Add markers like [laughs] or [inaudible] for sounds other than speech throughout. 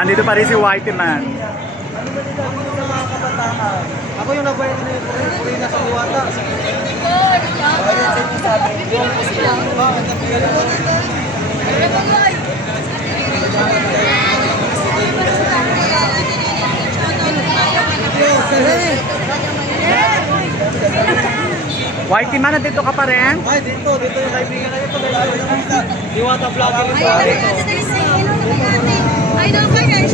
Nandito pa rin si Whitey Man. Ako yung nabayad na yung puri na sa Diwata. Bibili mo sila. Whitey Man, nandito ka pa rin? Ay, dito, dito yung kaibigan na ito. Diwata vlogger ito. Ay, dali ka, dali sa ino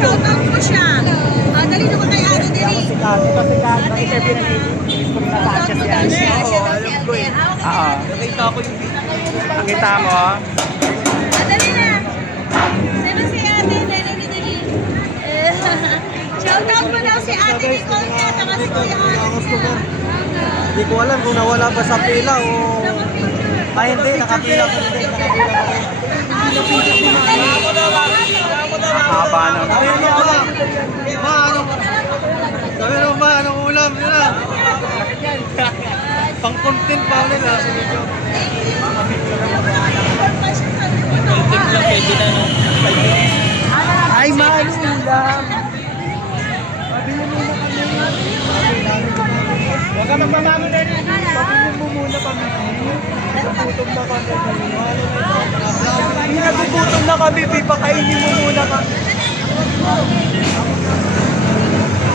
naman natin. Ay, no, kaya, shout out mo siya. Ah, dali naman kay Dali. Ito si Kat, interview na dito. na Sanchez yan. Siya, siya daw si Alden. Oo. Nakita ko yung Nakita mo? Ah, dali na. Sino si Ate? Dali, dali, dali. Eh, [laughs] Shout out mo daw si Ate Nicole niya, saka si Kuya Alex niya. Hindi ko alam kung nawala ba sa pila o... Ay, hindi. Nakapila ko hindi. Nakapila ko. Haba na. Sabi mo ba? Ma, ano? Sabi mo ba? Anong ulam nila? Pang content pa ulit ha sa video. Ay, maano ulam? Mabili muna kami. Huwag ka magmamano na rin. Pabili mo muna kami. Nagugutom na kami. Hindi nagugutom na kami. Pipakainin mo muna kami.